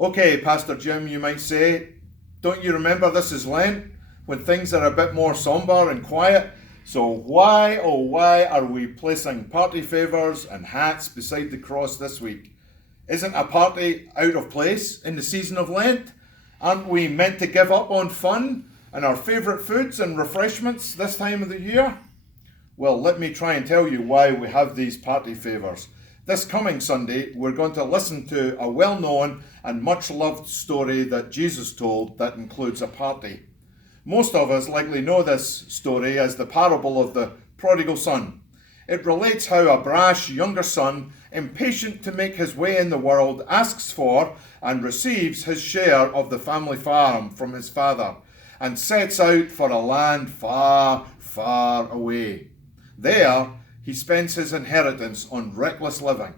Okay, Pastor Jim, you might say, don't you remember this is Lent, when things are a bit more sombre and quiet? So why, oh why, are we placing party favours and hats beside the cross this week? Isn't a party out of place in the season of Lent? Aren't we meant to give up on fun and our favourite foods and refreshments this time of the year? Well, let me try and tell you why we have these party favours. This coming Sunday, we're going to listen to a well-known and much-loved story that Jesus told that includes a party. Most of us likely know this story as the parable of the prodigal son. It relates how a brash younger son, impatient to make his way in the world, asks for and receives his share of the family farm from his father and sets out for a land far, far away. There, he spends his inheritance on reckless living.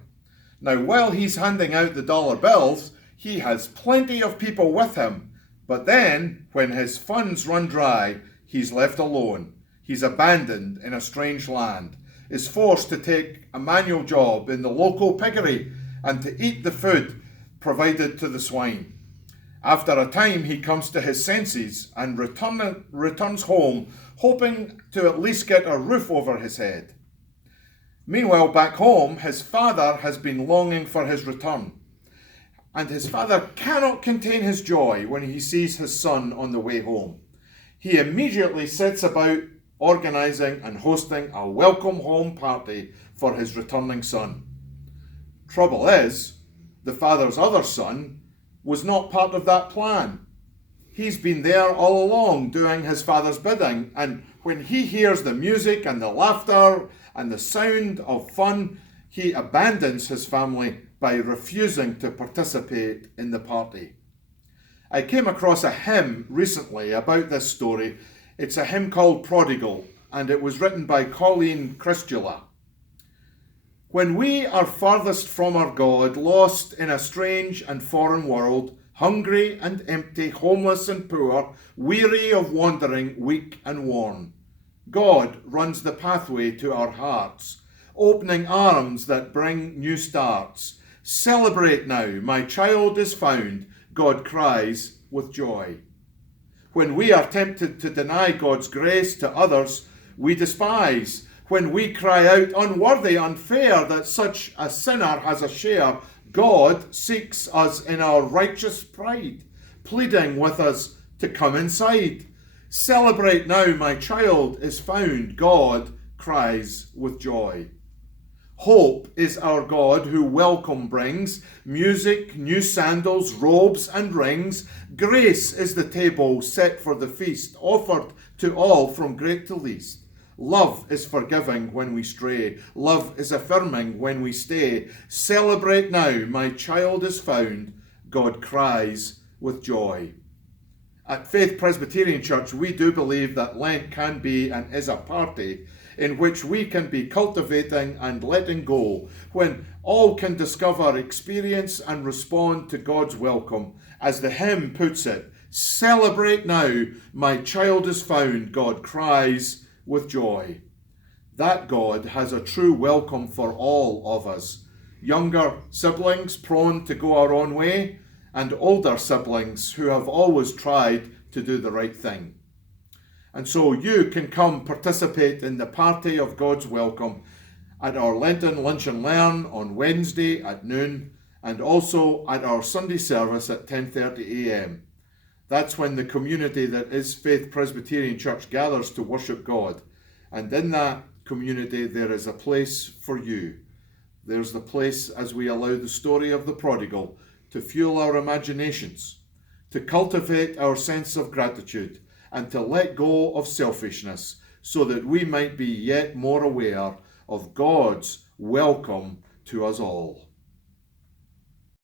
Now, while he's handing out the dollar bills, he has plenty of people with him. But then, when his funds run dry, he's left alone. He's abandoned in a strange land, is forced to take a manual job in the local piggery and to eat the food provided to the swine. After a time, he comes to his senses and returns home, hoping to at least get a roof over his head. Meanwhile, back home, his father has been longing for his return. And his father cannot contain his joy when he sees his son on the way home. He immediately sets about organising and hosting a welcome home party for his returning son. Trouble is, the father's other son was not part of that plan. He's been there all along doing his father's bidding, and when he hears the music and the laughter and the sound of fun, he abandons his family by refusing to participate in the party. I came across a hymn recently about this story. It's a hymn called Prodigal, and it was written by Colleen Christula. When we are farthest from our God, lost in a strange and foreign world, hungry and empty, homeless and poor, weary of wandering, weak and worn, God runs the pathway to our hearts, opening arms that bring new starts. Celebrate now, my child is found, God cries with joy. When we are tempted to deny God's grace to others we despise, when we cry out unworthy, unfair, that such a sinner has a share, God seeks us in our righteous pride, pleading with us to come inside. Celebrate now, my child is found, God cries with joy. Hope is our God who welcome brings, music, new sandals, robes and rings. Grace is the table set for the feast, offered to all from great to least. Love is forgiving when we stray. Love is affirming when we stay. Celebrate now, my child is found. God cries with joy. At Faith Presbyterian Church, we do believe that Lent can be and is a party in which we can be cultivating and letting go, when all can discover, experience and respond to God's welcome. As the hymn puts it, celebrate now, my child is found, God cries with joy. That God has a true welcome for all of us. Younger siblings prone to go our own way, and older siblings who have always tried to do the right thing. And so you can come participate in the party of God's welcome at our Lenten Lunch and Learn on Wednesday at noon, and also at our Sunday service at 10:30 a.m. That's when the community that is Faith Presbyterian Church gathers to worship God. And in that community there is a place for you. There's the place as we allow the story of the prodigal to fuel our imaginations, to cultivate our sense of gratitude, and to let go of selfishness, so that we might be yet more aware of God's welcome to us all.